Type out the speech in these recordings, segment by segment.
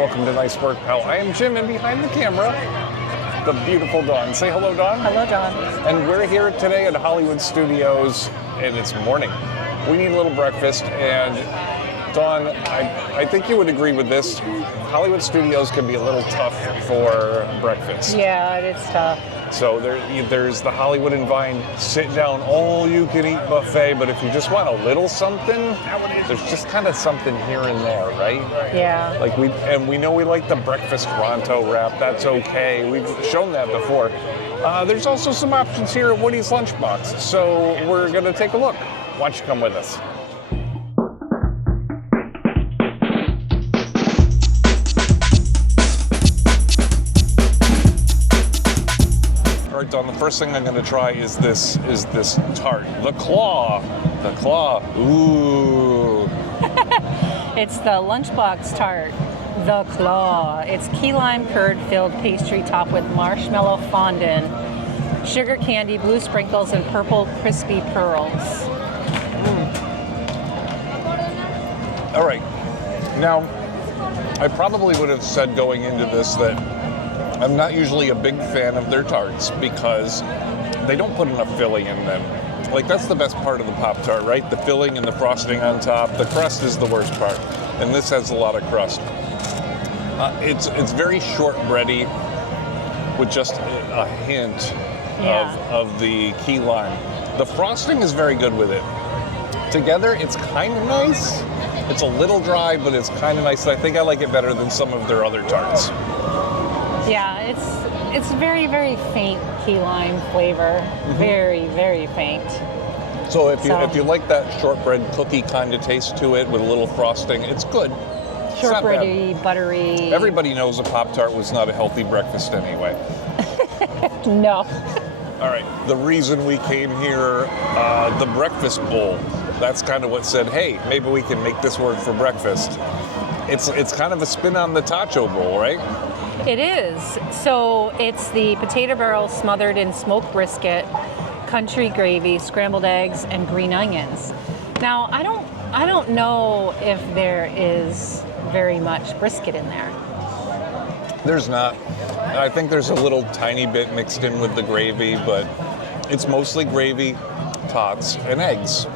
welcome to Nice Work, Pal. I am Jim, and behind the camera, the beautiful Dawn. Say hello, Dawn. Hello, Dawn. And we're here today at Hollywood Studios, and it's morning. We need a little breakfast, and Dawn, I think you would agree with this. Hollywood Studios can be a little tough for breakfast. Yeah, it's tough. So there's the Hollywood and Vine sit-down, all-you-can-eat buffet, but if you just want a little something, there's just kind of something here and there, right? Yeah. Like we know we like the breakfast Ronto wrap. That's okay. We've shown that before. There's also some options here at Woody's Lunchbox, so we're gonna take a look. Why don't you come with us? All right, Dawn, the first thing I'm gonna try is this tart. The claw. Ooh. It's the Lunchbox tart, the claw. It's key lime curd filled pastry topped with marshmallow fondant, sugar candy, blue sprinkles, and purple crispy pearls. All right. Now, I probably would have said going into this that I'm not usually a big fan of their tarts because they don't put enough filling in them. Like, that's the best part of the Pop-Tart, right? The filling and the frosting on top. The crust is the worst part, and this has a lot of crust. It's very shortbready with just a hint of the key lime. The frosting is very good with it. Together, it's kind of nice. It's a little dry, but it's kind of nice. I think I like it better than some of their other tarts. Yeah, it's very, very faint key lime flavor. Very, very faint. So if you like that shortbread cookie kind of taste to it with a little frosting, it's good. It's not bad. Shortbready, buttery. Everybody knows a Pop-Tart was not a healthy breakfast anyway. No. All right, the reason we came here, the breakfast bowl, that's kind of what said, hey, maybe we can make this work for breakfast. It's kind of a spin on the tacho bowl, right? It is. So it's the potato barrel smothered in smoked brisket, country gravy, scrambled eggs, and green onions. Now, I don't know if there is very much brisket in there. There's not. I think there's a little tiny bit mixed in with the gravy, but it's mostly gravy, tots, and eggs.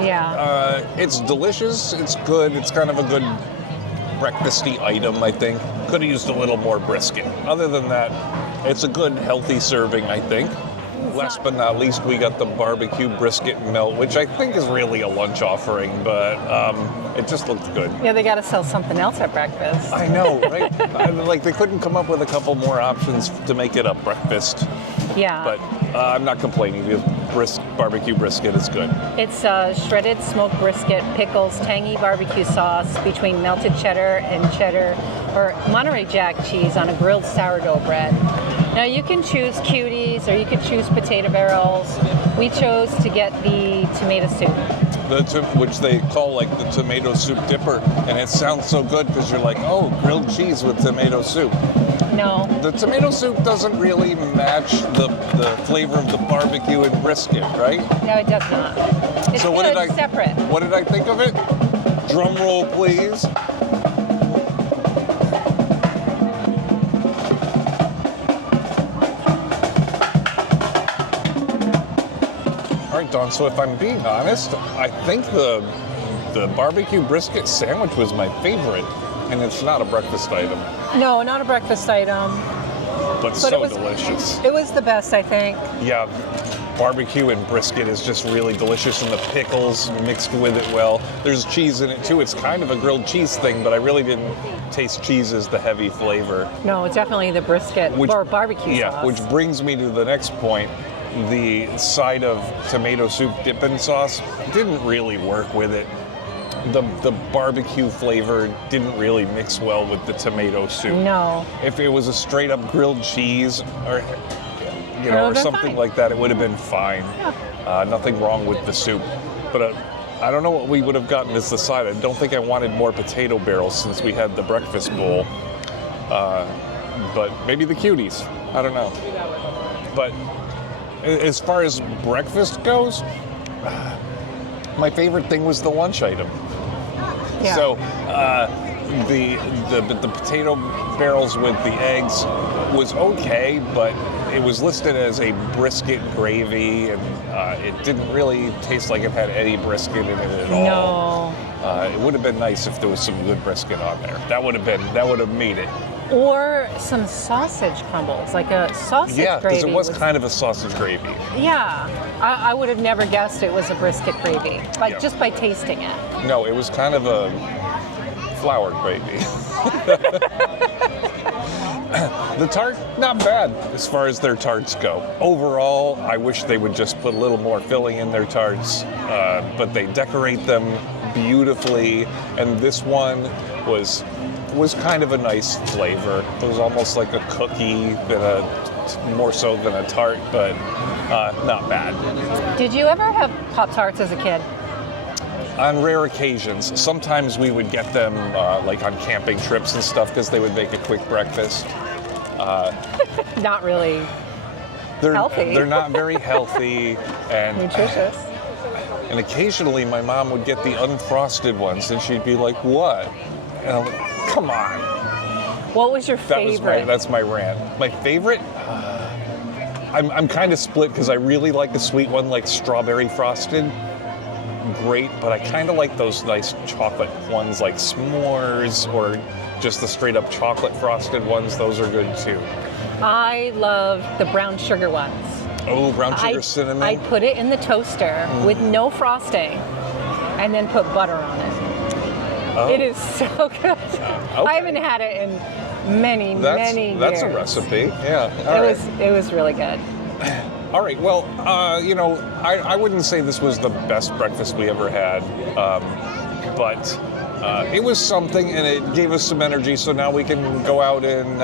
Yeah. It's delicious. It's good. It's kind of a good breakfasty item, I think. Could have used a little more brisket. Other than that, it's a good, healthy serving, I think. Last but not least, we got the barbecue brisket melt, which I think is really a lunch offering, but it just looks good. Yeah, they got to sell something else at breakfast. I know, right? Like, they couldn't come up with a couple more options to make it a breakfast. Yeah. But I'm not complaining. The barbecue brisket is good. It's shredded smoked brisket, pickles, tangy barbecue sauce between melted cheddar and cheddar or Monterey Jack cheese on a grilled sourdough bread. Now you can choose cuties or you can choose potato barrels. We chose to get the tomato soup. Which they call like the tomato soup dipper, and it sounds so good because you're like, oh, grilled cheese with tomato soup. No. The tomato soup doesn't really match the flavor of the barbecue and brisket, right? No, it does not. It's so separate. What did I think of it? Drum roll, please. All right, Dawn, so if I'm being honest, I think the barbecue brisket sandwich was my favorite, and it's not a breakfast item. No, not a breakfast item. But so delicious. It was the best, I think. Yeah, barbecue and brisket is just really delicious, and the pickles mixed with it well. There's cheese in it too. It's kind of a grilled cheese thing, but I really didn't taste cheese as the heavy flavor. No, it's definitely the brisket or barbecue sauce. Yeah, which brings me to the next point. The side of tomato soup dipping sauce didn't really work with it. The barbecue flavor didn't really mix well with the tomato soup. No. If it was a straight up grilled cheese or something like that, it would have been fine. Yeah. Nothing wrong with the soup. But I don't know what we would have gotten as the side. I don't think I wanted more potato barrels since we had the breakfast bowl. But maybe the cuties. I don't know. But as far as breakfast goes, my favorite thing was the lunch item. Yeah. So the potato barrels with the eggs was okay, but it was listed as a brisket gravy, and it didn't really taste like it had any brisket in it at all. No. It would have been nice if there was some good brisket on there. That would have made it. Or some sausage crumbles, like a sausage Yeah, gravy. because it was kind of a sausage gravy. Yeah, I would have never guessed it was a brisket gravy, like just by tasting it. No, it was kind of a flour gravy. The tart, not bad as far as their tarts go. Overall, I wish they would just put a little more filling in their tarts, but they decorate them beautifully, and this one was kind of a nice flavor. It was almost like a cookie, more so than a tart, but not bad. Did you ever have Pop-Tarts as a kid? On rare occasions. Sometimes we would get them like on camping trips and stuff because they would make a quick breakfast. Not really They're healthy. They're not very healthy and Nutritious. And occasionally my mom would get the unfrosted ones and she'd be like, "What?" And I'm like, "Come on." What was your favorite? That's my rant. My favorite? I'm kind of split because I really like the sweet one, like strawberry frosted. Great, but I kind of like those nice chocolate ones like s'mores or just the straight up chocolate frosted ones. Those are good too. I love the brown sugar ones. Oh, brown sugar cinnamon. I put it in the toaster with no frosting and then put butter on it. Oh. It is so good. Okay. I haven't had it in many years. That's a recipe. Yeah. It was really good. All right. Well, I wouldn't say this was the best breakfast we ever had, but it was something, and it gave us some energy. So now we can go out and,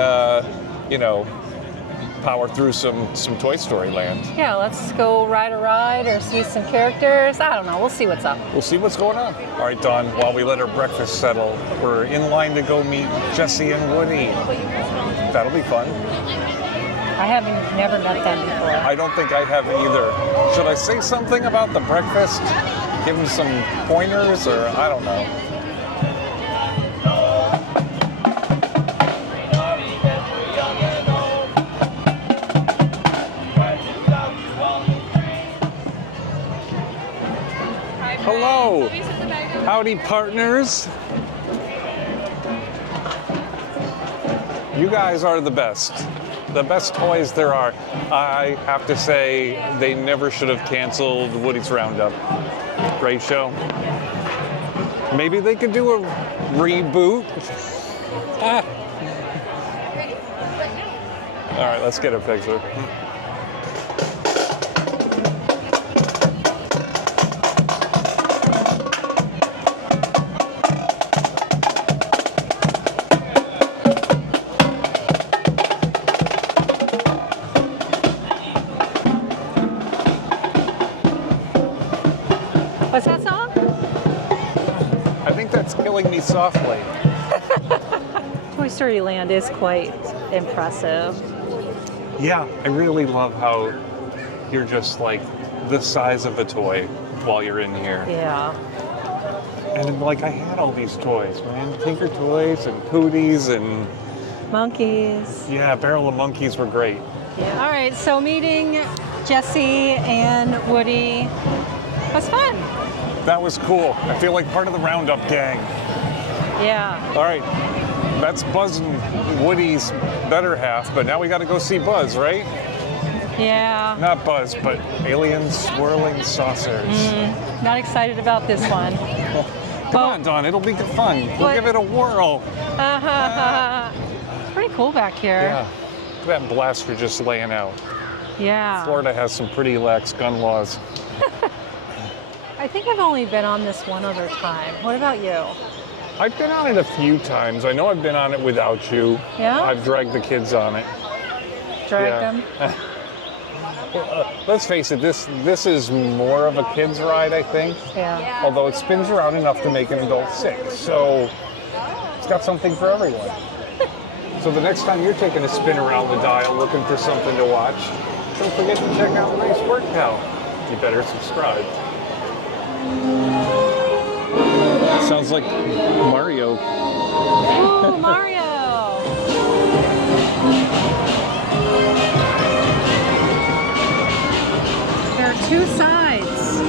power through some Toy Story land. Yeah, let's go ride a ride or see some characters. I don't know. We'll see what's up. We'll see what's going on. All right, Dawn. While we let our breakfast settle, we're in line to go meet Jessie and Woody. That'll be fun. I haven't never met them before. I don't think I have either. Should I say something about the breakfast? Give them some pointers, or I don't know. Hello. Howdy, partners. You guys are the best. The best toys there are. I have to say, they never should have canceled Woody's Roundup. Great show. Maybe they could do a reboot. All right, let's get a picture. What's that song? I think that's Killing Me Softly. Toy Story Land is quite impressive. Yeah, I really love how you're just like the size of a toy while you're in here. Yeah. And like I had all these toys, man. Tinker Toys and Pooties and Monkeys. yeah, Barrel of Monkeys were great. Yeah. All right, so meeting Jessie and Woody was fun. That was cool. I feel like part of the Roundup gang. Yeah. All right, that's Buzz and Woody's better half, but now we got to go see Buzz, right? Yeah. Not Buzz, but alien swirling saucers. Not excited about this one. Come on, Dawn, it'll be fun. We'll What? give it a whirl. It's pretty cool back here. Yeah, look at that blaster just laying out. Yeah. Florida has some pretty lax gun laws. I think I've only been on this one other time. What about you? I've been on it a few times. I know I've been on it without you. Yeah? I've dragged the kids on it. Drag Yeah. them? Let's face it, this is more of a kid's ride, I think. Yeah. Although it spins around enough to make an adult sick. So it's got something for everyone. So the next time you're taking a spin around the dial looking for something to watch, don't forget to check out Nice Work Pal. You better subscribe. Sounds like Mario Ooh, Mario. There are two sides.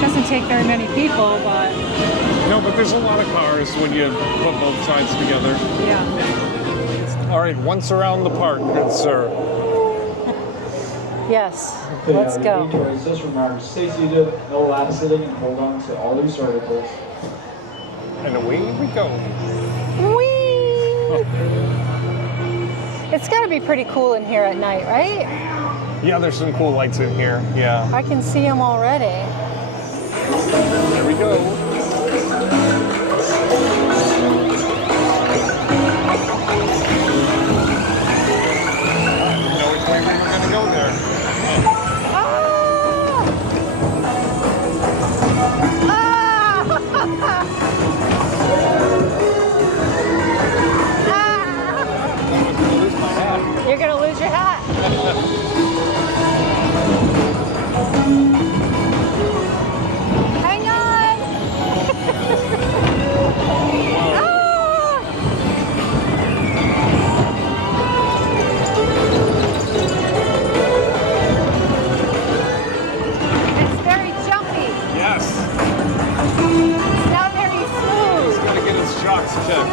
Doesn't take very many people, but No, but there's a lot of cars when you put both sides together. yeah. All right, once around the park, good sir. Yes, Okay, let's the go. key choices remember, stay seated, no lap sitting, and hold on to all your cervicals. And away we go. Whee! It's got to be pretty cool in here at night, right? Yeah, there's some cool lights in here. Yeah. I can see them already. Here we go. I didn't know which way we were going to go there. Ah! I'm going to lose my hat. You're gonna lose your hat. Hang on. Ah! It's very jumpy. Yes. It's not very smooth. He's going to get his shocks checked.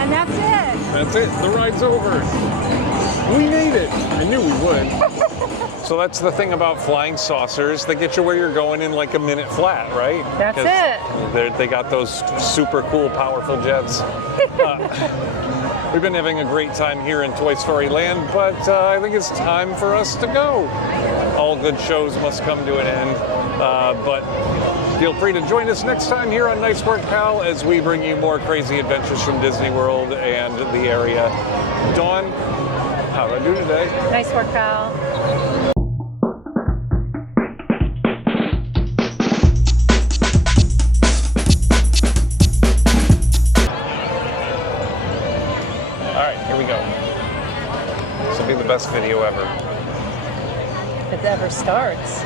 And that's it. That's it. The ride's over. We made it. I knew we would. So that's the thing about flying saucers. They get you where you're going in like a minute flat, right? That's 'Cause they got those super cool, powerful jets. We've been having a great time here in Toy Story Land, but I think it's time for us to go. All good shows must come to an end, but feel free to join us next time here on Nice Work, Pal, as we bring you more crazy adventures from Disney World and the area. Dawn, how did I do today? Nice work, pal. All right, here we go. This will be the best video ever. If it ever starts.